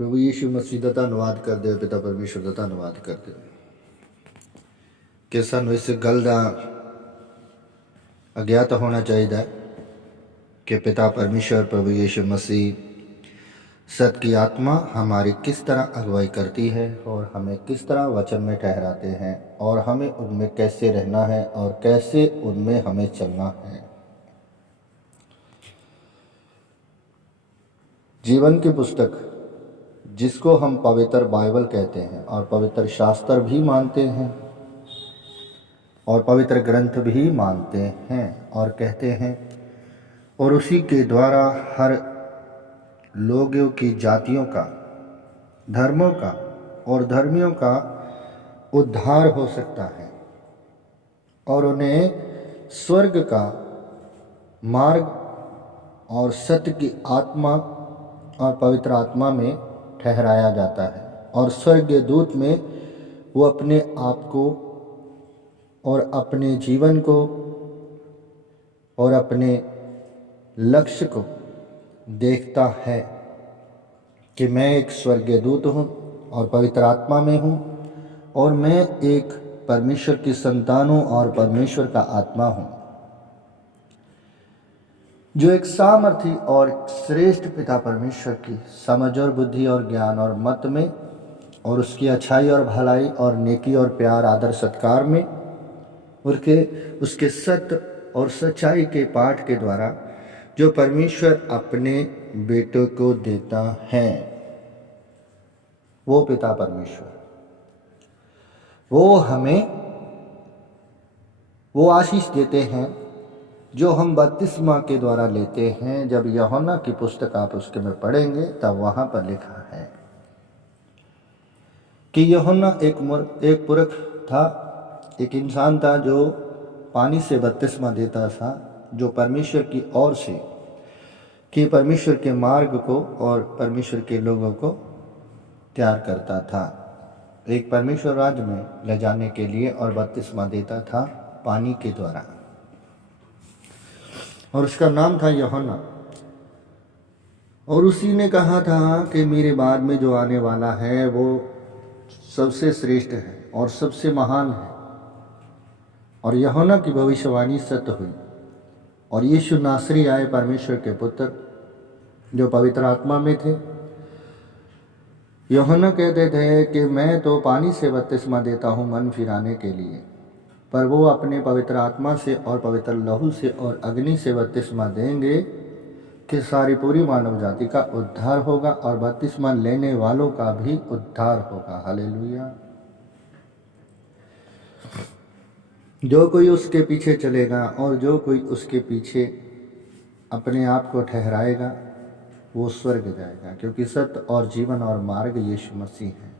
प्रभु यीशु मसीह ਦਾ ਧੰਨਵਾਦ ਕਰਦੇ ਹੋ ਪਿਤਾ ਪਰਮੇਸ਼ਰ ਦਾ ਧੰਨਵਾਦ ਕਰਦੇ ਹੋ ਕਿ ਸਾਨੂੰ ਇਸ ਗੱਲ ਦਾ ਅਗਿਆਤ ਹੋਣਾ ਚਾਹੀਦਾ ਹੈ कि पिता परमेश्वर प्रभु यीशु मसीह सत्य की आत्मा हमारी किस तरह अगुवाई करती है और हमें किस तरह वचन में ठहराते हैं और हमें उनमें कैसे रहना है और कैसे उनमें हमें चलना है। जीवन की पुस्तक जिसको हम पवित्र बाइबल कहते हैं और पवित्र शास्त्र भी मानते हैं और पवित्र ग्रंथ भी मानते हैं और कहते हैं, और उसी के द्वारा हर लोगों की जातियों का, धर्मों का और धर्मियों का उद्धार हो सकता है और उन्हें स्वर्ग का मार्ग और सत्य की आत्मा और पवित्र आत्मा में ठहराया जाता है और स्वर्गीय दूत में वो अपने आप को और अपने जीवन को और अपने लक्ष्य को देखता है कि मैं एक स्वर्गीय दूत हूँ और पवित्र आत्मा में हूँ और मैं एक परमेश्वर की संतान हूँ और परमेश्वर का आत्मा हूँ, जो एक सामर्थी और श्रेष्ठ पिता परमेश्वर की समझ और बुद्धि और ज्ञान और मत में और उसकी अच्छाई और भलाई और नेकी और प्यार आदर सत्कार में उसके सत्य और सच्चाई के पाठ के द्वारा जो परमेश्वर अपने बेटों को देता है, वो पिता परमेश्वर वो हमें वो आशीष देते हैं जो हम बपतिस्मा के द्वारा लेते हैं। जब यूहन्ना की पुस्तक आप उसके में पढ़ेंगे तब वहाँ पर लिखा है कि यूहन्ना एक पुरख था, एक इंसान था जो पानी से बपतिस्मा देता था, जो परमेश्वर की ओर से कि परमेश्वर के मार्ग को और परमेश्वर के लोगों को तैयार करता था, एक परमेश्वर राज्य में ले जाने के लिए, और बपतिस्मा देता था पानी के द्वारा, और उसका नाम था यूहन्ना। और उसी ने कहा था कि मेरे बाद में जो आने वाला है वो सबसे श्रेष्ठ है और सबसे महान है। और यूहन्ना की भविष्यवाणी सत्य हुई और यीशु नासरी आए, परमेश्वर के पुत्र जो पवित्र आत्मा में थे। यूहन्ना कहते थे कि मैं तो पानी से बपतिस्मा देता हूँ मन फिराने के लिए, पर वो अपने पवित्र आत्मा से और पवित्र लहू से और अग्नि से बपतिस्मा देंगे कि सारी पूरी मानव जाति का उद्धार होगा और बपतिस्मा लेने वालों का भी उद्धार होगा। हालेलुया। जो कोई उसके पीछे चलेगा और जो कोई उसके पीछे अपने आप को ठहराएगा वो स्वर्ग जाएगा, क्योंकि सत्य और जीवन और मार्ग यीशु मसीह है।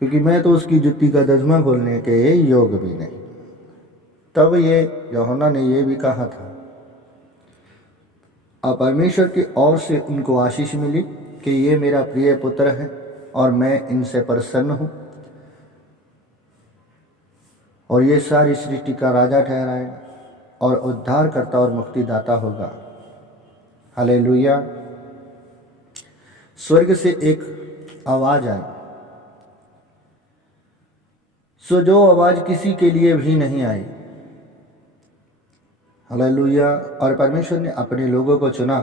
क्योंकि मैं तो उसकी जुत्ती का दजमा खोलने के योग भी नहीं। तब ये यूहन्ना ने ये भी कहा था, अब परमेश्वर की ओर से उनको आशीष मिली कि ये मेरा प्रिय पुत्र है और मैं इनसे प्रसन्न हूँ, और ये सारी सृष्टि का राजा ठहराएगा और उद्धार करता और मुक्तिदाता होगा। हालेलुया। स्वर्ग से एक आवाज आई, सो जो आवाज किसी के लिए भी नहीं आई। हालेलुया। और परमेश्वर ने अपने लोगों को चुना,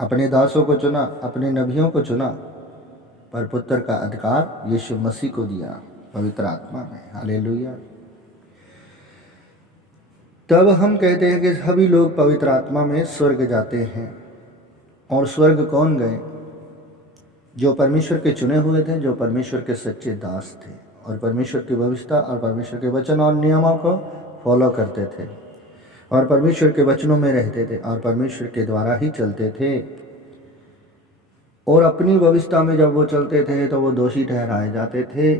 अपने दासों को चुना, अपने नबियों को चुना, पर पुत्र का अधिकार यीशु मसीह को दिया पवित्र आत्मा में। हालेलुया। तब हम कहते हैं कि सभी लोग पवित्र आत्मा में स्वर्ग जाते हैं। और स्वर्ग कौन गए? जो परमेश्वर के चुने हुए थे, जो परमेश्वर के सच्चे दास थे और परमेश्वर की भविष्यता और परमेश्वर के वचन और नियमों को फॉलो करते थे और परमेश्वर के वचनों में रहते थे और परमेश्वर के द्वारा ही चलते थे। और अपनी भविष्यता में जब वो चलते थे तो वो दोषी ठहराए जाते थे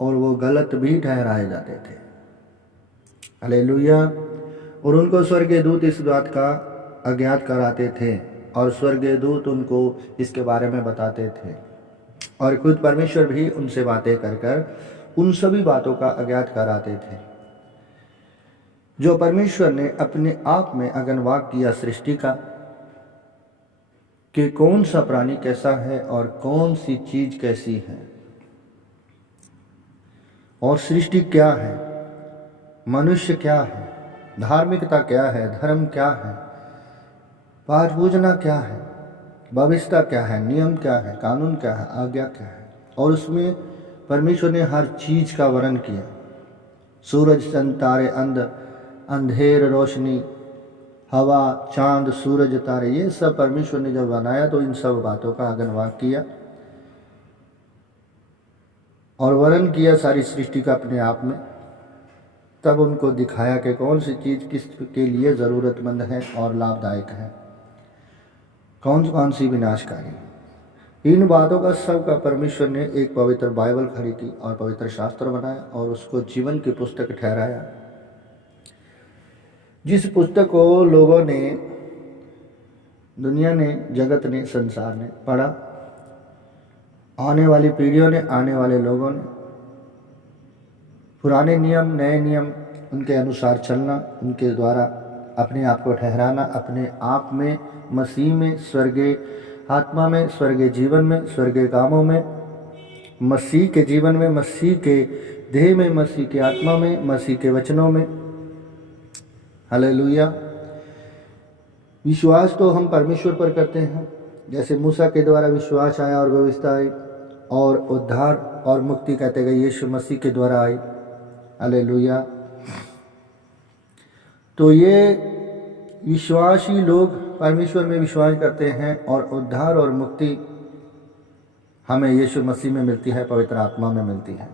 और वो गलत भी ठहराए जाते थे। हालेलुया। और उनको स्वर्गीय दूत इस बात का अज्ञात कराते थे और स्वर्गीय दूत उनको इसके बारे में बताते थे, और खुद परमेश्वर भी उनसे बातें कर कर उन सभी बातों का अज्ञात कराते थे जो परमेश्वर ने अपने आप में अगनवाक किया सृष्टि का कि कौन सा प्राणी कैसा है और कौन सी चीज कैसी है, और सृष्टि क्या है, मनुष्य क्या है, धार्मिकता क्या है, धर्म क्या है, पाठ पूजना क्या है, भविष्यता क्या है, नियम क्या है, कानून क्या है, आज्ञा क्या है। और उसमें परमेश्वर ने हर चीज का वर्णन किया। सूरज, चंद, तारे, अंधेर, रोशनी, हवा, चांद, सूरज, तारे, ये सब परमेश्वर ने जब बनाया तो इन सब बातों का आगनवाक किया और वर्णन किया सारी सृष्टि का अपने आप में। तब उनको दिखाया कि कौन सी चीज़ किस के लिए ज़रूरतमंद है और लाभदायक है, कौन सी विनाशकारी। इन बातों का सब का परमेश्वर ने एक पवित्र बाइबल खड़ी की और पवित्र शास्त्र बनाया और उसको जीवन की पुस्तक ठहराया, जिस पुस्तक को लोगों ने, दुनिया ने, जगत ने, संसार ने पढ़ा, आने वाली पीढ़ियों ने, आने वाले लोगों ने पुराने नियम, नए नियम, उनके अनुसार चलना, उनके द्वारा अपने आप को ठहराना, अपने आप में, मसीह में, स्वर्गीय आत्मा में, स्वर्गीय जीवन में, स्वर्गीय कामों में, मसीह के जीवन में, मसीह के देह में, मसीह की आत्मा में, मसीह के वचनों में। हालेलुया। विश्वास तो हम परमेश्वर पर करते हैं, जैसे मूसा के द्वारा विश्वास आया और व्यवस्था आई, और उद्धार और मुक्ति कहते गए यीशु मसीह के द्वारा आई। हालेलुया। तो ये विश्वासी लोग परमेश्वर में विश्वास करते हैं और उद्धार और मुक्ति हमें यीशु मसीह में मिलती है, पवित्र आत्मा में मिलती है।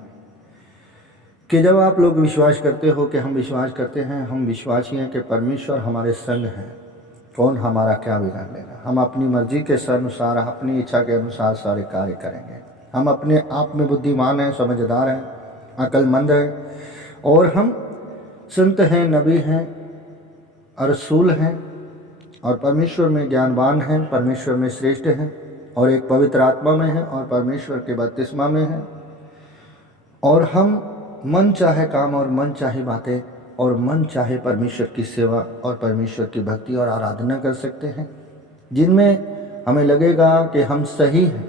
कि जब आप लोग विश्वास करते हो कि हम विश्वास करते हैं, हम विश्वासी हैं कि परमेश्वर हमारे संग है, कौन हमारा क्या बिगाड़ लेगा। हम अपनी मर्जी के अनुसार, अपनी इच्छा के अनुसार सारे कार्य करेंगे। हम अपने आप में बुद्धिमान हैं, समझदार हैं, अक्लमंद हैं, और हम संत हैं, नबी हैं, रसूल हैं, और परमेश्वर में ज्ञानवान हैं, परमेश्वर में श्रेष्ठ हैं, और एक पवित्र आत्मा में हैं, और परमेश्वर के बपतिस्मा में हैं। और हम मन चाहे काम और मन चाहे बातें और मन चाहे परमेश्वर की सेवा और परमेश्वर की भक्ति और आराधना कर सकते हैं, जिनमें हमें लगेगा कि हम सही हैं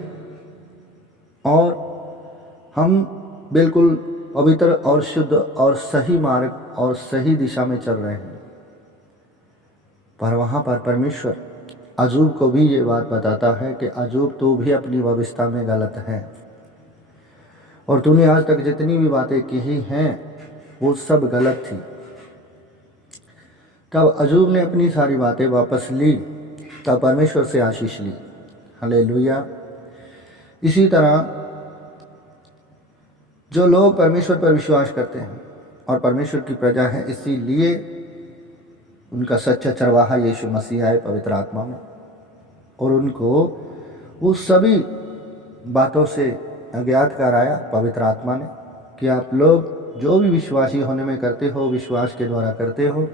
और हम बिल्कुल पवित्र और शुद्ध और सही मार्ग और सही दिशा में चल रहे हैं। पर वहाँ पर परमेश्वर अजूब को भी ये बात बताता है कि अजूब तू भी अपनी व्यवस्था में गलत है, और तूने आज तक जितनी भी बातें की हैं वो सब गलत थी। तब अजूब ने अपनी सारी बातें वापस ली, तब परमेश्वर से आशीष ली। हालेलुया। इसी तरह जो लोग परमेश्वर पर विश्वास करते हैं और परमेश्वर की प्रजा है, इसीलिए उनका सच्चा चरवाहा यीशु मसीह आए पवित्र आत्मा में, और उनको वो सभी बातों से अज्ञात कराया पवित्र आत्मा ने कि आप लोग जो भी विश्वासी होने में करते हो, विश्वास के द्वारा करते हो,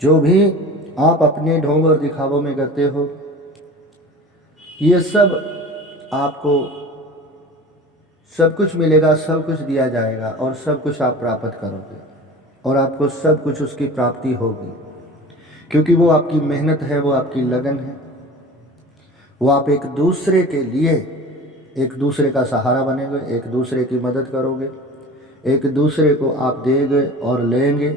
जो भी आप अपने ढोंग और दिखावों में करते हो, ये सब आपको सब कुछ मिलेगा, सब कुछ दिया जाएगा, और सब कुछ आप प्राप्त करोगे, और आपको सब कुछ उसकी प्राप्ति होगी, क्योंकि वो आपकी मेहनत है, वो आपकी लगन है, वो आप एक दूसरे के लिए, एक दूसरे का सहारा बनेंगे, एक दूसरे की मदद करोगे, एक दूसरे को आप देंगे और लेंगे,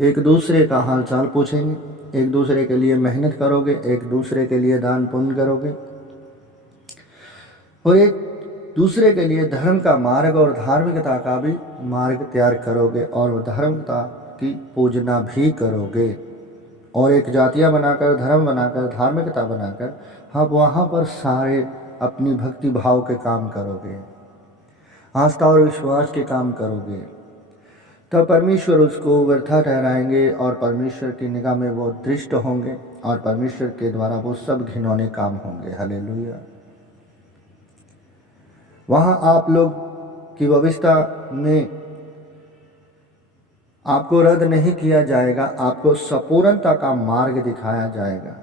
एक दूसरे का हाल चाल पूछेंगे, एक दूसरे के लिए मेहनत करोगे, एक दूसरे के लिए दान पुण्य करोगे, और एक दूसरे के लिए धर्म का मार्ग और धार्मिकता का भी मार्ग तैयार करोगे, और धर्मता की पूजना भी करोगे, और एक जातियाँ बनाकर, धर्म बनाकर, धार्मिकता बनाकर आप वहाँ पर सारे अपनी भक्ति भाव के काम करोगे, आस्था और विश्वास के काम करोगे। तब परमेश्वर उसको व्यर्था ठहराएंगे और परमेश्वर की निगाह में वो दृष्ट होंगे, और परमेश्वर के द्वारा वो सब घिनौने काम होंगे। हालेलुया। वहाँ आप लोग की व्यवस्था में आपको रद्द नहीं किया जाएगा, आपको संपूर्णता का मार्ग दिखाया जाएगा।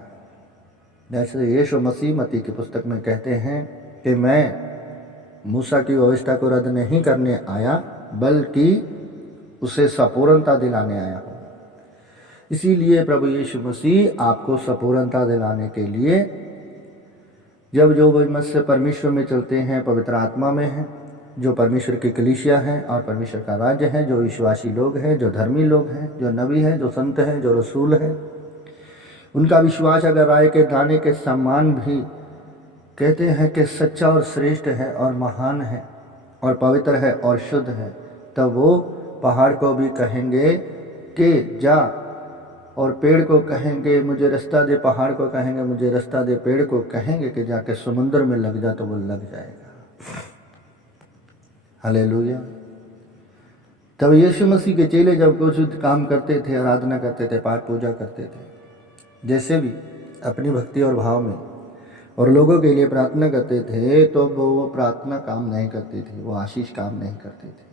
जैसे यीशु मसीह मत्ती की पुस्तक में कहते हैं कि मैं मूसा की व्यवस्था को रद्द नहीं करने आया, बल्कि उसे संपूर्णता दिलाने आया हूँ। इसीलिए प्रभु यीशु मसीह आपको संपूर्णता दिलाने के लिए जब जो मनुष्य परमेश्वर में चलते हैं, पवित्र आत्मा में हैं, जो परमेश्वर की कलीसिया हैं और परमेश्वर का राज्य है, जो विश्वासी लोग हैं, जो धर्मी लोग हैं, जो नबी हैं, जो संत हैं, जो रसूल हैं, उनका विश्वास अगर राय के दाने के समान भी कहते हैं कि सच्चा और श्रेष्ठ है और महान है और पवित्र है और शुद्ध है, तब वो पहाड़ को भी कहेंगे कि जा, और पेड़ को कहेंगे मुझे रास्ता दे, पहाड़ को कहेंगे मुझे रास्ता दे, पेड़ को कहेंगे कि जाके समुद्र में लग जा, तो वो लग जाएगा। हालेलुया। तब यीशु मसीह के चेले जब कुछ काम करते थे, आराधना करते थे, पाठ पूजा करते थे, जैसे भी अपनी भक्ति और भाव में और लोगों के लिए प्रार्थना करते थे, तो वो प्रार्थना काम नहीं करती थी, वो आशीष काम नहीं करती थी।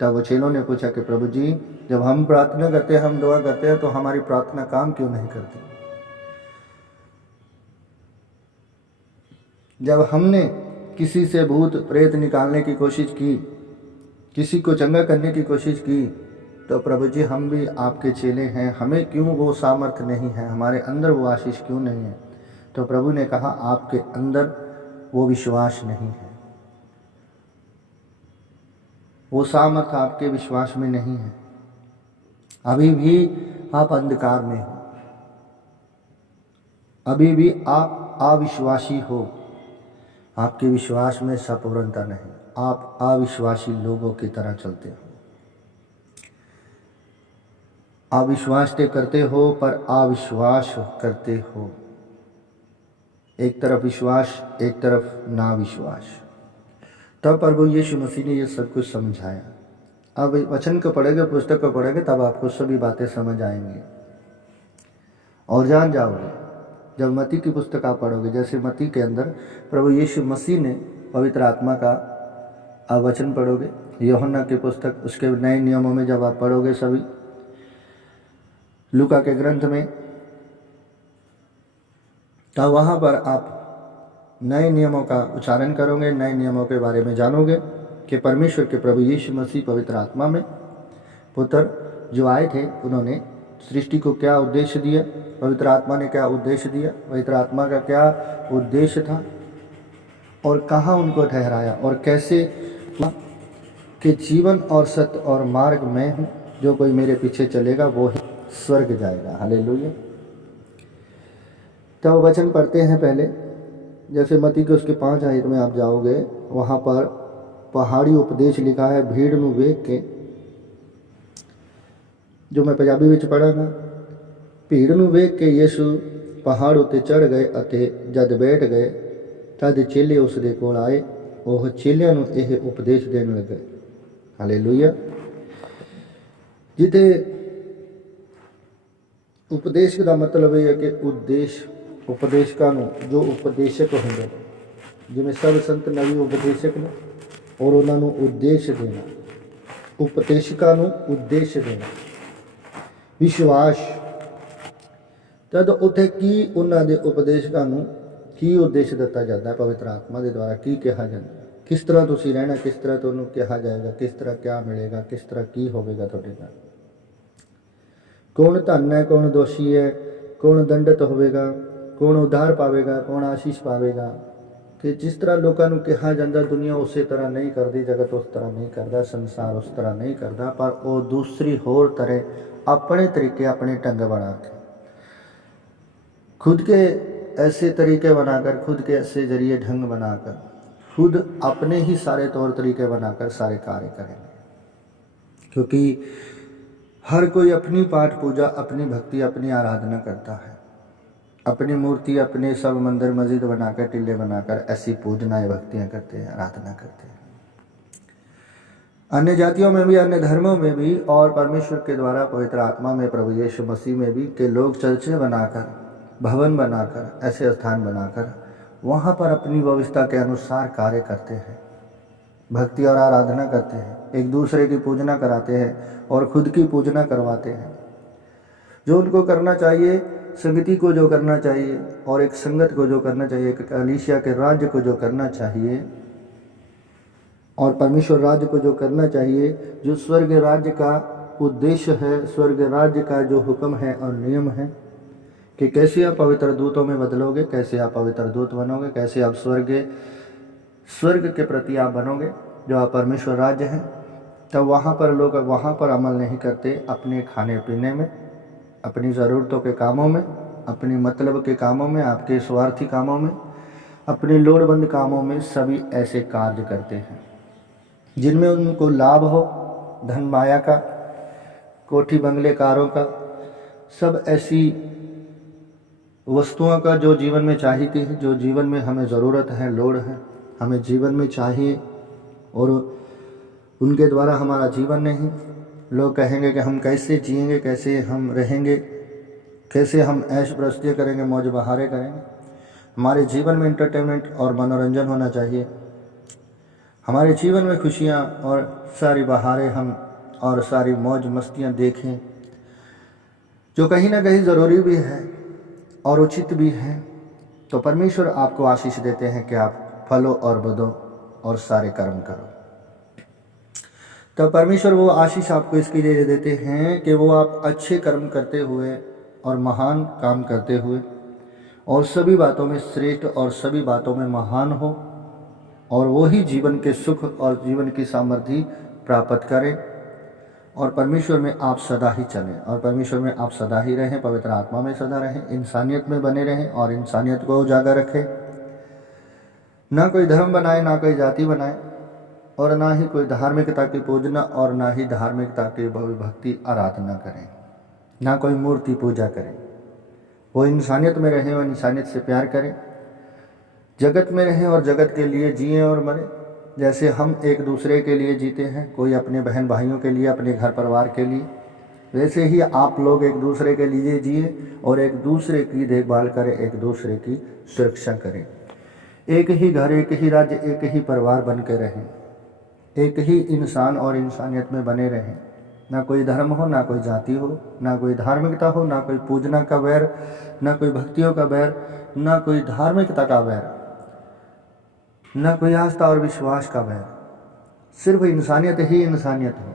तब वो चेलों ने पूछा कि प्रभु जी, जब हम प्रार्थना करते हैं, हम दुआ करते हैं, तो हमारी प्रार्थना काम क्यों नहीं करती? जब हमने किसी से भूत प्रेत निकालने की कोशिश की, किसी को चंगा करने की कोशिश की, तो प्रभु जी हम भी आपके चेले हैं, हमें क्यों वो सामर्थ्य नहीं है, हमारे अंदर वो आशीष क्यों नहीं है? तो प्रभु ने कहा आपके अंदर वो विश्वास नहीं है, वो सामर्थ्य आपके विश्वास में नहीं है, अभी भी आप अंधकार में हो, अभी भी आप अविश्वासी हो, आपके विश्वास में संपूर्णता नहीं, आप अविश्वासी लोगों की तरह चलते हो, अविश्वास तो करते हो पर अविश्वास करते हो। एक तरफ विश्वास, एक तरफ ना विश्वास। तब प्रभु यीशु मसीह ने ये सब कुछ समझाया। अब वचन को पढ़ेंगे, पुस्तक को पढ़ेंगे, तब आपको सभी बातें समझ आएंगी और जान जाओगे। जब मत्ती की पुस्तक आप पढ़ोगे, जैसे मत्ती के अंदर प्रभु यीशु मसीह ने पवित्र आत्मा का आप वचन पढ़ोगे, यूहन्ना की पुस्तक उसके नए नियमों में जब आप पढ़ोगे, सभी लूका के ग्रंथ में, तब वहाँ पर आप नए नियमों का उच्चारण करोगे, नए नियमों के बारे में जानोगे कि परमेश्वर के प्रभु यीशु मसीह पवित्र आत्मा में पुत्र जो आए थे, उन्होंने सृष्टि को क्या उद्देश्य दिया, पवित्र आत्मा ने क्या उद्देश्य दिया, पवित्र आत्मा का क्या उद्देश्य था और कहाँ उनको ठहराया और कैसे कि जीवन और सत्य और मार्ग मैं हूँ, जो कोई मेरे पीछे चलेगा वो ही स्वर्ग जाएगा। हालेलुया। तो वचन पढ़ते हैं पहले, जैसे मत्ती के उसके 5 आयत में आप जाओगे, वहाँ पर पहाड़ी उपदेश लिखा है, भीड़ में वेख के, जो मैं पंजाबी में पढ़ा ना, भीड़ में वेख के यीशु पहाड़ उत्ते चढ़ गए अते जद बैठ गए, तद चेले उसदे कोल आए, ਉਹ ਚੇਲਿਆਂ ਨੂੰ ਇਹ ਉਪਦੇਸ਼ ਦੇਣ ਲੱਗੇ। ਹਾਲੇਲੂਇਆ। जिथे उपदेश का मतलब यह है कि उद्देश्य उपदेशकों जो उपदेशक होंगे, जिमें सब संत नवी उपदेशक ने, और उन्होंने उद्देश्य देना, उपदेशकों उद्देश्य देना, विश्वास। तद उत्थे की उन्होंने उपदेशकों की उद्देश्य दिता जाता है पवित्र आत्मा के द्वारा, की कहा जाता, किस तरह तुसी रहना, किस तरह तुहानू कहा जाएगा, किस तरह क्या मिलेगा, किस तरह की होगा तुहाडे नाल, कौन धन है, कौन दोषी है, कौन दंडित होगा, कौन उद्धार पावेगा, कौन आशीष पावेगा। कि जिस तरह लोगों को कहा जाता, दुनिया उस तरह नहीं करती, जगत उस तरह नहीं करता, संसार उस तरह नहीं करता, पर वो दूसरी होर तरह अपने तरीके अपने ढंग बना के, खुद के ऐसे तरीके बनाकर, खुद के ऐसे जरिए ढंग बनाकर, खुद अपने ही सारे तौर तरीके बनाकर सारे कार्य करेंगे। क्योंकि हर कोई अपनी पाठ पूजा, अपनी भक्ति, अपनी आराधना करता है, अपनी मूर्ति, अपने सब मंदिर मस्जिद बनाकर, टीले बनाकर ऐसी पूजनाएं भक्तियां करते हैं, आराधना करते हैं। अन्य जातियों में भी, अन्य धर्मों में भी, और परमेश्वर के द्वारा पवित्र आत्मा में प्रभु यीशु मसीह में भी, के लोग चर्चे बनाकर, भवन बनाकर, ऐसे स्थान बनाकर वहाँ पर अपनी व्यवस्था के अनुसार कार्य करते हैं, भक्ति और आराधना करते हैं, एक दूसरे की पूजना कराते हैं और खुद की पूजना करवाते हैं। जो उनको करना चाहिए, संगति को जो करना चाहिए, और एक संगत को जो करना चाहिए, एक कलीसिया के राज्य को जो करना चाहिए, और परमेश्वर राज्य को जो करना चाहिए, जो स्वर्ग राज्य का उद्देश्य है, स्वर्ग राज्य का जो हुक्म है और नियम है कि कैसे आप पवित्र दूतों में बदलोगे, कैसे आप पवित्र दूत बनोगे, कैसे आप स्वर्ग के प्रति आप बनोगे जो आप परमेश्वर राज्य हैं। तब वहाँ पर लोग वहाँ पर अमल नहीं करते, अपने खाने पीने में, अपनी ज़रूरतों के कामों में, अपनी मतलब के कामों में, आपके स्वार्थी कामों में, अपने लोड़बंद कामों में सभी ऐसे कार्य करते हैं जिनमें उनको लाभ हो, धन माया का, कोठी बंगले कारों का, सब ऐसी वस्तुओं का जो जीवन में चाहिए, जो जीवन में हमें ज़रूरत है, लोड़ है, हमें जीवन में चाहिए, और उनके द्वारा हमारा जीवन नहीं। लोग कहेंगे कि हम कैसे जिएंगे, कैसे हम रहेंगे, कैसे हम ऐश प्रस्तियाँ करेंगे, मौज बहारे करेंगे। हमारे जीवन में एंटरटेनमेंट और मनोरंजन होना चाहिए, हमारे जीवन में खुशियाँ और सारी बहारें हम और सारी मौज मस्तियाँ देखें, जो कहीं ना कहीं ज़रूरी भी है और उचित भी है। तो परमेश्वर आपको आशीष देते हैं कि आप फलो और बदो और सारे कर्म करो। तो परमेश्वर वो आशीष आपको इसके लिए देते हैं कि वो आप अच्छे कर्म करते हुए और महान काम करते हुए और सभी बातों में श्रेष्ठ और सभी बातों में महान हो, और वो ही जीवन के सुख और जीवन की समृद्धि प्राप्त करें, और परमेश्वर में आप सदा ही चलें, और परमेश्वर में आप सदा ही रहें, पवित्र आत्मा में सदा रहें, इंसानियत में बने रहें और इंसानियत को उजागर रखें। ना कोई धर्म बनाए, ना कोई जाति बनाए, और ना ही कोई धार्मिकता की पूजना और ना ही धार्मिकता की भक्ति आराधना करें, ना कोई मूर्ति पूजा करें। वो इंसानियत में रहें और इंसानियत से प्यार करें, जगत में रहें और जगत के लिए जिएं और मरें। जैसे हम एक दूसरे के लिए जीते हैं, कोई अपने बहन भाइयों के लिए, अपने घर परिवार के लिए, वैसे ही आप लोग एक दूसरे के लिए जिए और एक दूसरे की देखभाल करें, एक दूसरे की सुरक्षा करें। एक ही घर, एक ही राज्य, एक ही परिवार बन के रहें, एक ही इंसान और इंसानियत में बने रहें। ना कोई धर्म हो, ना कोई जाति हो, ना कोई धार्मिकता हो, ना कोई पूजना का बैर, ना कोई भक्तियों का बैर, ना कोई धार्मिकता का बैर, ना कोई आस्था और विश्वास का बैर, सिर्फ इंसानियत ही इंसानियत हो।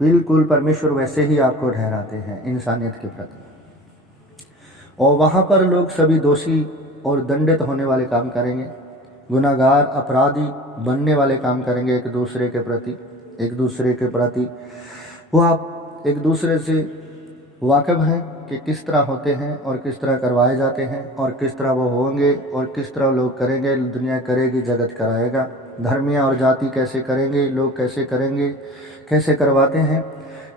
बिल्कुल परमेश्वर वैसे ही आपको ठहराते हैं इंसानियत के प्रति, और वहाँ पर लोग सभी दोषी और दंडित होने वाले काम करेंगे, गुनाहगार अपराधी बनने वाले काम करेंगे एक दूसरे के प्रति। वो आप एक दूसरे से वाकिफ़ हैं कि किस तरह होते हैं और किस तरह करवाए जाते हैं और किस तरह वो होंगे और किस तरह लोग करेंगे, दुनिया करेगी, जगत कराएगा। धर्मिया और जाति कैसे करेंगे, लोग कैसे करेंगे, कैसे करवाते हैं,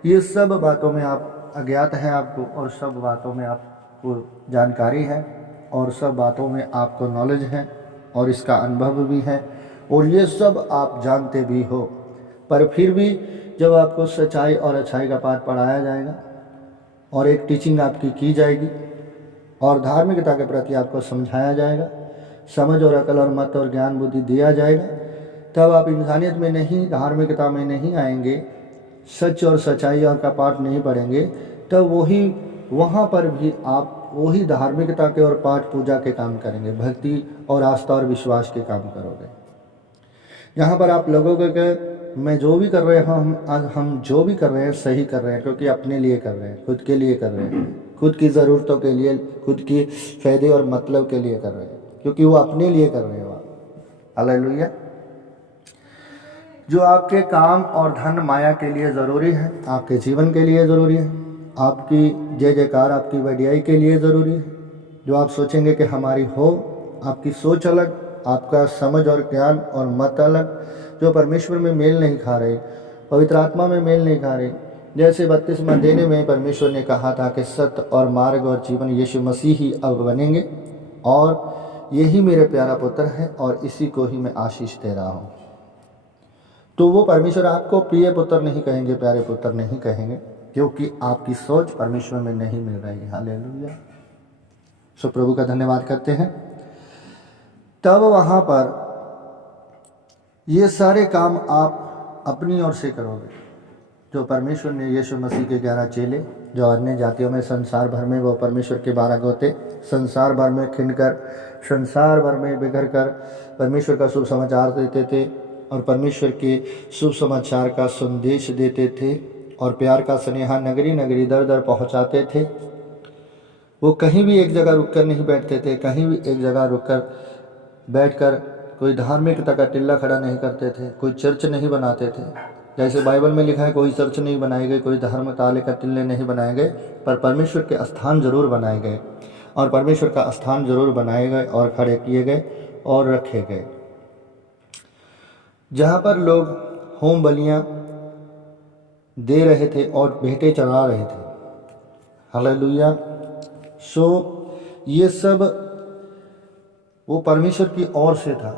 ये सब बातों में आप अज्ञात हैं आपको, और सब बातों में आपको जानकारी है, और सब बातों में आपको नॉलेज है, और इसका अनुभव भी है, और ये सब आप जानते भी हो। पर फिर भी जब आपको सच्चाई और अच्छाई का पाठ पढ़ाया जाएगा और एक टीचिंग आपकी की जाएगी और धार्मिकता के प्रति आपको समझाया जाएगा, समझ और अकल और मत और ज्ञान बुद्धि दिया जाएगा, तब आप इंसानियत में नहीं, धार्मिकता में नहीं आएंगे, सच और सच्चाई और का पाठ नहीं पढ़ेंगे, तब वही वहाँ पर भी आप वही धार्मिकता के और पाठ पूजा के काम करेंगे, भक्ति और आस्था और विश्वास के काम करोगे। यहाँ पर आप लोगों के मैं जो भी कर रहे हूँ, हम जो भी कर रहे हैं सही कर रहे हैं, क्योंकि अपने लिए कर रहे हैं, खुद के लिए कर रहे हैं, खुद की ज़रूरतों के लिए, खुद की फ़ायदे और मतलब के लिए कर रहे हैं, क्योंकि वो अपने लिए कर रहे हो। हालेलुया। जो आपके काम और धन माया के लिए ज़रूरी है, आपके जीवन के लिए ज़रूरी है, आपकी जय जयकार, आपकी बढ़ियाई के लिए ज़रूरी है, जो आप सोचेंगे कि हमारी हो, आपकी सोच अलग, आपका समझ और ज्ञान और मत अलग, जो परमेश्वर में मेल नहीं खा रहे, पवित्र आत्मा में मेल नहीं खा रहे। जैसे बपतिस्मा देने में परमेश्वर ने कहा था कि सत्य और मार्ग और जीवन यीशु मसीह ही अब बनेंगे, और यही मेरे प्यारा पुत्र है और इसी को ही मैं आशीष दे रहा हूँ। तो वो परमेश्वर आपको प्रिय पुत्र नहीं कहेंगे, प्यारे पुत्र नहीं कहेंगे, क्योंकि आपकी सोच परमेश्वर में नहीं मिल रही है। हालेलुया। सो प्रभु का धन्यवाद करते हैं। तब वहाँ पर ये सारे काम आप अपनी ओर से करोगे, जो परमेश्वर ने यीशु मसीह के 11 चेले, जो अन्य जातियों में संसार भर में वो परमेश्वर के 12 गोते संसार भर में खिंडकर, संसार भर में बिखर कर परमेश्वर का शुभ समाचार देते थे और परमेश्वर के शुभ समाचार का संदेश देते थे और प्यार का स्नेहा नगरी नगरी दर दर पहुँचाते थे। वो कहीं भी एक जगह रुक कर नहीं बैठते थे, कहीं भी एक जगह रुक कर बैठ कर कोई धार्मिकता का टिल्ला खड़ा नहीं करते थे, कोई चर्च नहीं बनाते थे। जैसे बाइबल में लिखा है कोई चर्च नहीं बनाए गए, कोई धर्म ताले का टिल्ले नहीं बनाए गए, पर परमेश्वर के स्थान जरूर बनाए गए और परमेश्वर का स्थान जरूर बनाए गए और खड़े किए गए और रखे गए। जहाँ पर लोग होम बलियाँ दे रहे थे और भेंटे चढ़ा रहे थे। हालेलुया। सो ये सब वो परमेश्वर की ओर से था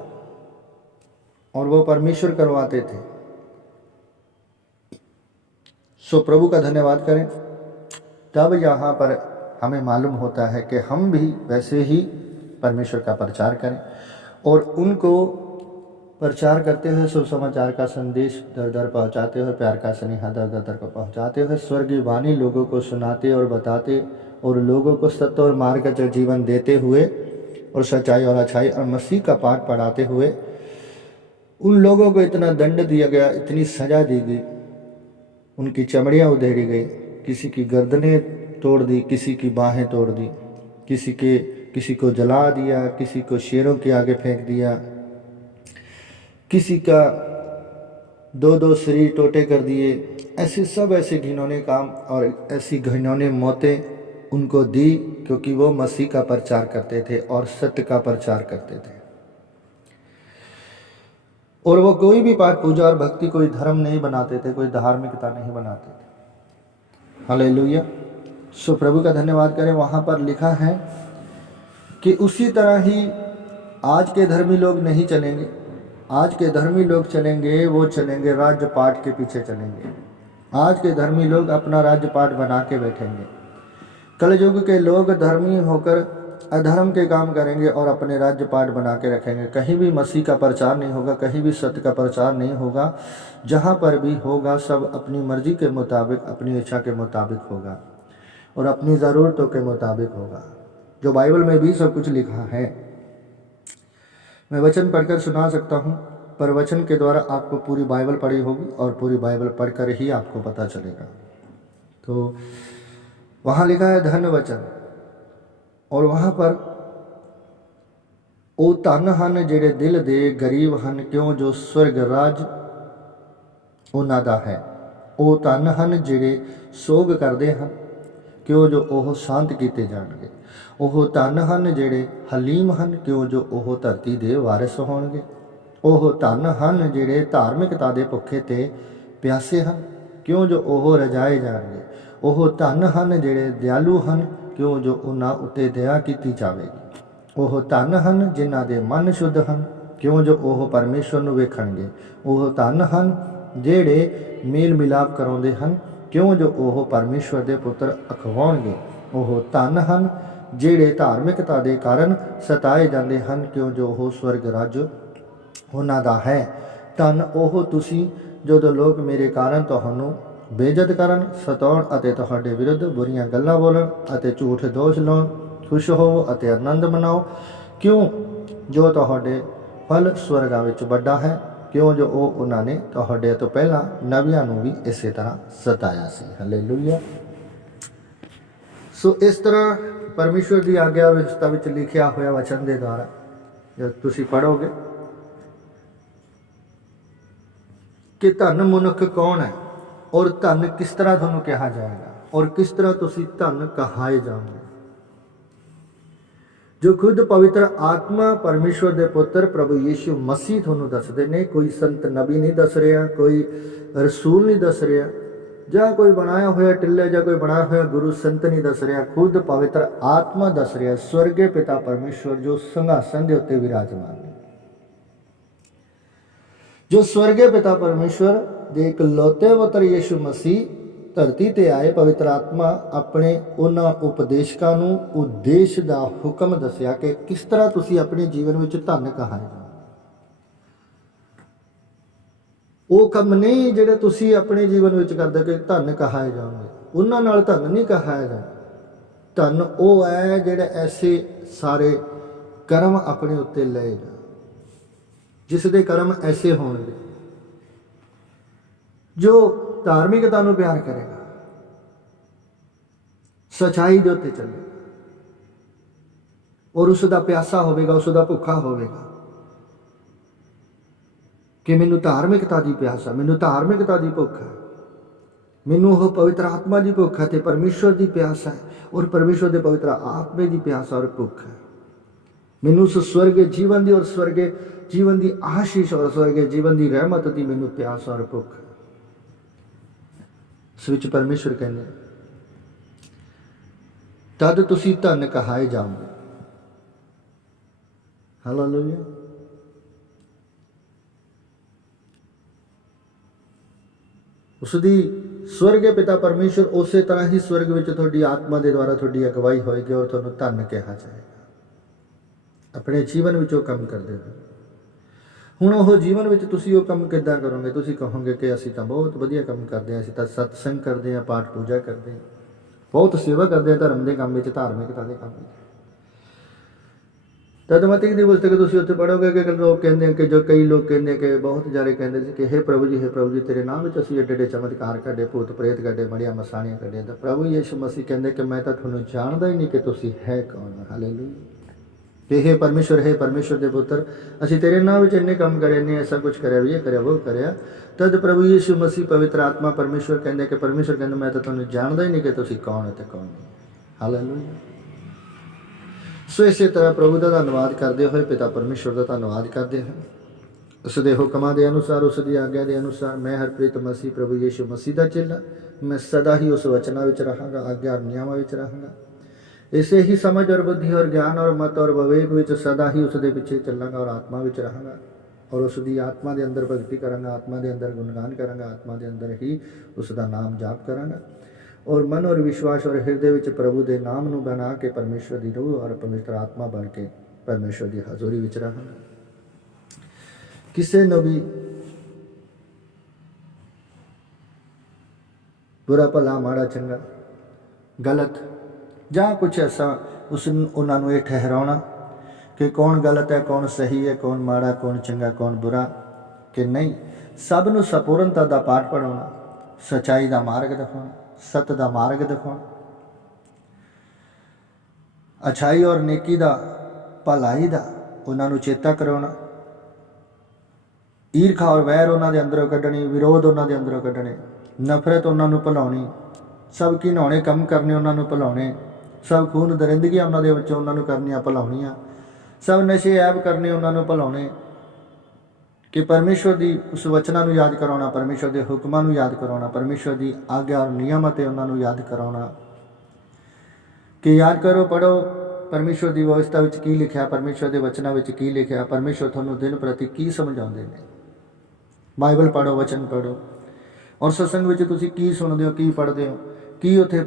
और वो परमेश्वर करवाते थे। सो प्रभु का धन्यवाद करें। तब यहाँ पर हमें मालूम होता है कि हम भी वैसे ही परमेश्वर का प्रचार करें और उनको प्रचार करते हुए सुसमाचार का संदेश दर दर पहुँचाते हुए, प्यार का स्नेहा दर दर दर को पहुँचाते हुए, स्वर्गीय वाणी लोगों को सुनाते और बताते और लोगों को सत्य और मार्ग का जीवन देते हुए और सच्चाई और अच्छाई और मसीह का पाठ पढ़ाते हुए उन लोगों को इतना दंड दिया गया, इतनी सज़ा दी गई, उनकी चमड़ियाँ उधेड़ी गई, किसी की गर्दनें तोड़ दी, किसी की बाहें तोड़ दी, किसी को जला दिया, किसी को शेरों के आगे फेंक दिया, किसी का दो दो शरीर टोटे कर दिए। ऐसे सब ऐसे घिनौने काम और ऐसी घिनौने मौतें उनको दी क्योंकि वो मसीह का प्रचार करते थे और सत्य का प्रचार करते थे। और वो कोई भी पाठ पूजा और भक्ति कोई धर्म नहीं बनाते थे, कोई धार्मिकता नहीं बनाते थे। हालेलुया। सो प्रभु का धन्यवाद करें। वहाँ पर लिखा है कि उसी तरह ही आज के धर्मी लोग नहीं चलेंगे। आज के धर्मी लोग चलेंगे, वो चलेंगे राज्य पाठ के पीछे चलेंगे। आज के धर्मी लोग अपना राज्य पाठ बना के बैठेंगे। कलयुग के लोग धर्मी होकर अधर्म के काम करेंगे और अपने राज्य पाठ बना के रखेंगे। कहीं भी मसीह का प्रचार नहीं होगा, कहीं भी सत्य का प्रचार नहीं होगा। जहाँ पर भी होगा सब अपनी मर्जी के मुताबिक, अपनी इच्छा के मुताबिक होगा और अपनी ज़रूरतों के मुताबिक होगा, जो बाइबल में भी सब कुछ लिखा है। मैं वचन पढ़कर सुना सकता हूँ, पर वचन के द्वारा आपको पूरी बाइबल पढ़ी होगी और पूरी बाइबल पढ़कर ही आपको पता चलेगा। तो वहाँ लिखा है धन्य वचन, और वहाँ पर ओ धन हन जेड़े दिल दे गरीब हन क्यों जो स्वर्ग राज उन्हां दा है। ओ धन हन जेड़े सोग करते हैं क्यों जो ओह शांत किए जाणगे। ओह धन हन जेड़े हलीम हन क्यों जो ओह धरती दे वारिस होणगे। ओह धन हन जेड़े धार्मिकता दे भुखे ते प्यासे हन क्यों जो ओह रजाए जाणगे। ओह धन हन जेड़े दयालु हन क्यों जो उन्हां उत्ते दया की जावेगी। ओह धन हन जिन्हां दे मन शुद्ध हन क्यों जो ओह परमेश्वर नूं वेखणगे। ओह धन हन जेड़े मेल मिलाप कराउंदे हन क्यों जो ओह परमेश्वर दे पुत्र अखवाउणगे। ओह धन हन जेड़े धार्मिकता दे कारण सताए जाते हैं क्यों जो ओह स्वर्ग राज उन्हां दा है। धन ओह तुसी जदों लोग मेरे कारण तुहानूं बेइज्जत करन, सताउण अते तुहाडे विरुद्ध बुरीआं गल्लां बोलण अते झूठ दोष लाउण। खुश होवो अते आनंद मनाओ क्यों जो तुहाडे फल स्वर्गां विच वड्डा है क्यों जो ओह उन्हां ने तुहाडे तो पहलां नबियां नूं भी इसे तरह सताया सी। हालेलुया। सो इस तरह परमेश्वर की आग्ञा व्यवस्था विच लिखिया होया वचन के द्वारा जब तुसी पढ़ोगे कि धन मनुख कौन है और धन किस तरह तुहानूं कहा जाएगा और किस तरह तुसी धन कहाए जाओगे। जो खुद पवित्र आत्मा परमेश्वर दे पुत्र प्रभु यीशु मसीह तुहानूं दसदे ने। कोई संत नबी नहीं दस रहा, कोई रसूल नहीं दस रहा, ਜਾਂ कोई बनाया होया टिल्ले ਜਾਂ कोई बनाया होया गुरु संत नहीं दस रहा, खुद पवित्र आत्मा दस रहा। स्वर्गीय पिता परमेश्वर जो संघासन के उत्ते विराजमान है, जो स्वर्गीय पिता परमेश्वर दे इकलौते पुत्र यीशु मसीह धरती ते आए। पवित्र आत्मा अपने उन्हां उपदेशकां नूं उद्देश दा हुक्म दसिया कि किस तरह तुसी अपने जीवन विच धन कहाए जाओ। वो कम नहीं जिहड़े तुसी अपने जीवन विच करदे कि धन कहाए जाओगे, उन्हां नाल धन नहीं कहाया जाए। धन वो है जिहड़े ऐसे सारे कर्म अपने उत्ते ले जा जिस दे कर्म ऐसे होणगे जो ਧਾਰਮਿਕਤਾ ਨੂੰ ਪਿਆਰ ਕਰੇਗਾ, ਸੱਚਾਈ ਦੇ ਉੱਤੇ ਚੱਲੇਗਾ ਔਰ ਉਸ ਦਾ ਪਿਆਸਾ ਹੋਵੇਗਾ, ਉਸ ਦਾ ਭੁੱਖਾ ਹੋਵੇਗਾ ਕਿ ਮੈਨੂੰ ਧਾਰਮਿਕਤਾ ਦੀ ਪਿਆਸ ਹੈ, ਮੈਨੂੰ ਧਾਰਮਿਕਤਾ ਦੀ ਭੁੱਖ ਹੈ, ਮੈਨੂੰ ਉਹ ਪਵਿੱਤਰ ਆਤਮਾ ਦੀ ਭੁੱਖ ਹੈ ਤੇ ਪਰਮੇਸ਼ਵਰ ਦੀ ਪਿਆਸ ਹੈ ਔਰ ਪਰਮੇਸ਼ਵਰ ਦੇ ਪਵਿੱਤਰ ਆਤਮੇ ਦੀ ਪਿਆਸ ਔਰ ਭੁੱਖ ਹੈ। ਮੈਨੂੰ ਉਸ ਸਵਰਗੇ ਜੀਵਨ ਦੀ ਔਰ ਸਵਰਗੇ ਜੀਵਨ ਦੀ ਆਸ਼ੀਸ਼ ਔਰ ਸਵਰਗੇ ਜੀਵਨ ਦੀ ਰਹਿਮਤ ਦੀ ਮੈਨੂੰ ਪਿਆਸ ਔਰ ਭੁੱਖ ਹੈ। ਇਸ ਵਿੱਚ ਪਰਮੇਸ਼ਵਰ ਕਹਿੰਦੇ ਤਦ ਤੁਸੀਂ ਧਨ ਕਹਾਏ ਜਾਓਗੇ। ਹਾਲੇਲੂਇਆ। ਉਸਦੀ ਸਵਰਗੇ ਪਿਤਾ ਪਰਮੇਸ਼ਵਰ ਉਸੇ ਤਰ੍ਹਾਂ ਹੀ ਸਵਰਗ ਵਿੱਚ ਤੁਹਾਡੀ ਆਤਮਾ ਦੇ ਦੁਆਰਾ ਤੁਹਾਡੀ ਅਗਵਾਈ ਹੋਏਗੀ ਔਰ ਤੁਹਾਨੂੰ ਧਨ ਕਿਹਾ ਜਾਏਗਾ। ਆਪਣੇ ਜੀਵਨ ਵਿੱਚ ਉਹ ਕੰਮ ਕਰਦੇ ਹੋ। ਹੁਣ ਉਹ ਜੀਵਨ ਵਿੱਚ ਤੁਸੀਂ ਉਹ ਕੰਮ ਕਿੱਦਾਂ ਕਰੋਗੇ? ਤੁਸੀਂ ਕਹੋਗੇ ਕਿ ਅਸੀਂ ਤਾਂ ਬਹੁਤ ਵਧੀਆ ਕੰਮ ਕਰਦੇ ਹਾਂ, ਅਸੀਂ ਤਾਂ ਸਤਸੰਗ ਕਰਦੇ ਹਾਂ, ਪਾਠ ਪੂਜਾ ਕਰਦੇ ਹਾਂ, ਬਹੁਤ ਸੇਵਾ ਕਰਦੇ ਹਾਂ ਧਰਮ ਦੇ ਕੰਮ ਵਿੱਚ, ਧਾਰਮਿਕਤਾ ਦੇ ਕੰਮ ਵਿੱਚ। ਤਦ ਮਤਿਕ ਦੀ ਪੁਸਤਕ ਤੁਸੀਂ ਉੱਥੇ ਪੜ੍ਹੋਗੇ ਕਿ ਲੋਕ ਕਹਿੰਦੇ ਕਿ ਜੋ ਕਈ ਲੋਕ ਕਹਿੰਦੇ ਕਿ ਬਹੁਤ ਜ਼ਿਆਦਾ ਕਹਿੰਦੇ ਸੀ ਕਿ ਹੇ ਪ੍ਰਭੂ ਜੀ ਤੇਰੇ ਨਾਮ ਵਿੱਚ ਅਸੀਂ ਏਡੇ ਏਡੇ ਚਮਤਕਾਰ ਕੱਢੇ, ਭੂਤ ਪ੍ਰੇਤ ਕੱਢੇ, ਮੜੀਆਂ ਮਸਾਣੀਆਂ ਕੱਢੀਆਂ। ਤਾਂ ਪ੍ਰਭੂ ਯਿਸੂ ਮਸੀਹ ਕਹਿੰਦੇ ਕਿ ਮੈਂ ਤਾਂ ਤੁਹਾਨੂੰ ਜਾਣਦਾ ਹੀ ਨਹੀਂ ਕਿ ਤੁਸੀਂ ਹੈ ਕੌਣ। ਹਾਲੇਲੂਇਆ। ਕਿ ਹੇ ਪਰਮੇਸ਼ਵਰ ਦੇ ਪੁੱਤਰ, ਅਸੀਂ ਤੇਰੇ ਨਾਮ ਵਿੱਚ ਇੰਨੇ ਕੰਮ ਕਰੇ, ਇੰਨੇ ਐਸਾ ਕੁਛ ਕਰਿਆ, ਇਹ ਕਰਿਆ, ਉਹ ਕਰਿਆ। ਤਦ ਪ੍ਰਭੂ ਯਿਸੂ ਮਸੀਹ ਪਵਿੱਤਰ ਆਤਮਾ ਪਰਮੇਸ਼ਵਰ ਕਹਿੰਦੇ ਮੈਂ ਤਾਂ ਤੁਹਾਨੂੰ ਜਾਣਦਾ ਹੀ ਨਹੀਂ ਕਿ ਤੁਸੀਂ ਕੌਣ ਅਤੇ ਕੌਣ ਨਹੀਂ। ਹਾਲੇਲੂਇਆ। ਸੋ ਇਸੇ ਤਰ੍ਹਾਂ ਪ੍ਰਭੂ ਦਾ ਧੰਨਵਾਦ ਕਰਦੇ ਹੋਏ ਪਿਤਾ ਪਰਮੇਸ਼ਵਰ ਦਾ ਧੰਨਵਾਦ ਕਰਦੇ ਹਨ। ਉਸ ਦੇ ਹੁਕਮਾਂ ਦੇ ਅਨੁਸਾਰ, ਉਸ ਦੀ ਆਗਿਆ ਦੇ ਅਨੁਸਾਰ ਮੈਂ ਹਰਪ੍ਰੀਤ ਮਸੀਹ ਪ੍ਰਭੂ ਯਿਸੂ ਮਸੀਹ ਦਾ ਚੇਲਾ, ਮੈਂ ਸਦਾ ਹੀ ਉਸ ਵਚਨਾਂ ਵਿੱਚ ਰਹਾਂਗਾ, ਆਗਿਆ ਨਿਯਮਾਂ ਵਿੱਚ ਰਹਾਂਗਾ। ਇਸੇ ਹੀ ਸਮਝ ਔਰ ਬੁੱਧੀ ਔਰ ਗਿਆਨ ਔਰ ਮਤ ਔਰ ਵਿਵੇਕ ਵਿੱਚ ਸਦਾ ਹੀ ਉਸ ਦੇ ਪਿੱਛੇ ਚੱਲਾਂਗਾ ਔਰ ਆਤਮਾ ਵਿੱਚ ਰਹਾਂਗਾ ਔਰ ਉਸ ਦੀ ਆਤਮਾ ਦੇ ਅੰਦਰ ਭਗਤੀ ਕਰਾਂਗਾ, ਆਤਮਾ ਦੇ ਅੰਦਰ ਗੁਣਗਾਨ ਕਰਾਂਗਾ, ਆਤਮਾ ਦੇ ਅੰਦਰ ਹੀ ਉਸ ਦਾ ਨਾਮ ਜਾਪ ਕਰਾਂਗਾ ਔਰ ਮਨ ਔਰ ਵਿਸ਼ਵਾਸ ਔਰ ਹਿਰਦੇ ਵਿੱਚ ਪ੍ਰਭੂ ਦੇ ਨਾਮ ਨੂੰ ਬਣਾ ਕੇ ਪਰਮੇਸ਼ਵਰ ਦੀ ਰੂਹ ਔਰ ਪਵਿੱਤਰ ਆਤਮਾ ਬਣ ਕੇ ਪਰਮੇਸ਼ਵਰ ਦੀ ਹਜ਼ੂਰੀ ਵਿੱਚ ਰਹਾਂਗਾ। ਕਿਸੇ ਨੂੰ ਵੀ ਬੁਰਾ ਭਲਾ, ਮਾੜਾ ਚੰਗਾ, ਗਲਤ ਜਾਂ ਕੁਛ ਐਸਾ ਉਹਨਾਂ ਨੂੰ ਇਹ ਠਹਿਰਾਉਣਾ ਕਿ ਕੌਣ ਗਲਤ ਹੈ, ਕੌਣ ਸਹੀ ਹੈ, ਕੌਣ ਮਾੜਾ, ਕੌਣ ਚੰਗਾ, ਕੌਣ ਬੁਰਾ, ਕਿ ਨਹੀਂ। ਸਭ ਨੂੰ ਸੰਪੂਰਨਤਾ ਦਾ ਪਾਠ ਪੜ੍ਹਾਉਣਾ, ਸੱਚਾਈ ਦਾ ਮਾਰਗ ਦਿਖਾਉਣਾ, ਸਤ ਦਾ ਮਾਰਗ ਦਿਖਾਉਣਾ, ਅਛਾਈ ਔਰ ਨੇਕੀ ਦਾ, ਭਲਾਈ ਦਾ ਉਹਨਾਂ ਨੂੰ ਚੇਤਾ ਕਰਾਉਣਾ, ਈਰਖਾ ਔਰ ਵੈਰ ਉਹਨਾਂ ਦੇ ਅੰਦਰੋਂ ਕੱਢਣੀ, ਵਿਰੋਧ ਉਹਨਾਂ ਦੇ ਅੰਦਰੋਂ ਕੱਢਣੇ, ਨਫ਼ਰਤ ਉਹਨਾਂ ਨੂੰ ਭੁਲਾਉਣੀ, ਸਭ ਘਿਨਾਉਣੇ ਕੰਮ ਕਰਨੇ ਉਹਨਾਂ ਨੂੰ ਭੁਲਾਉਣੇ, ਸਭ ਖੂਨ ਦਰਿੰਦਗੀਆਂ ਉਹਨਾਂ ਦੇ ਵਿੱਚੋਂ ਉਹਨਾਂ ਨੂੰ ਕਰਨੀਆਂ ਭੁਲਾਉਣੀਆਂ, ਸਭ ਨਸ਼ੇ ਐਬ ਕਰਨੇ ਉਹਨਾਂ ਨੂੰ ਭੁਲਾਉਣੇ, ਕਿ ਪਰਮੇਸ਼ਵਰ ਦੀ ਉਸ ਵਚਨਾਂ ਨੂੰ ਯਾਦ ਕਰਾਉਣਾ, ਪਰਮੇਸ਼ਵਰ ਦੇ ਹੁਕਮਾਂ ਨੂੰ ਯਾਦ ਕਰਾਉਣਾ, ਪਰਮੇਸ਼ਵਰ ਦੀ ਆਗਿਆ ਔਰ ਨਿਯਮ ਅਤੇ ਉਹਨਾਂ ਨੂੰ ਯਾਦ ਕਰਾਉਣਾ ਕਿ ਯਾਦ ਕਰੋ, ਪੜ੍ਹੋ ਪਰਮੇਸ਼ਵਰ ਦੀ ਵਿਵਸਥਾ ਵਿੱਚ ਕੀ ਲਿਖਿਆ, ਪਰਮੇਸ਼ਵਰ ਦੇ ਵਚਨਾਂ ਵਿੱਚ ਕੀ ਲਿਖਿਆ, ਪਰਮੇਸ਼ਵਰ ਤੁਹਾਨੂੰ ਦਿਨ ਪ੍ਰਤੀ ਕੀ ਸਮਝਾਉਂਦੇ ਨੇ। ਬਾਈਬਲ ਪੜ੍ਹੋ, ਵਚਨ ਪੜ੍ਹੋ ਔਰ ਸਤਸੰਗ ਵਿੱਚ ਤੁਸੀਂ ਕੀ ਸੁਣਦੇ ਹੋ, ਕੀ ਪੜ੍ਹਦੇ ਹੋ, ਕੀ ਉੱਥੇ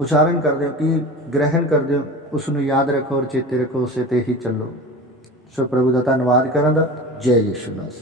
ਉਚਾਰਨ ਕਰਦੇ ਹੋ, ਕੀ ਗ੍ਰਹਿਣ ਕਰਦੇ ਹੋ, ਉਸ ਨੂੰ ਯਾਦ ਰੱਖੋ ਔਰ ਚੇਤੇ ਰੱਖੋ, ਉਸੇ 'ਤੇ ਹੀ ਚੱਲੋ। ਸੋ ਪ੍ਰਭੂ ਦਾ ਧੰਨਵਾਦ ਕਰਾਂ ਦਾ। ਜੈ ਯਿਸੂ ਮਸੀਹ।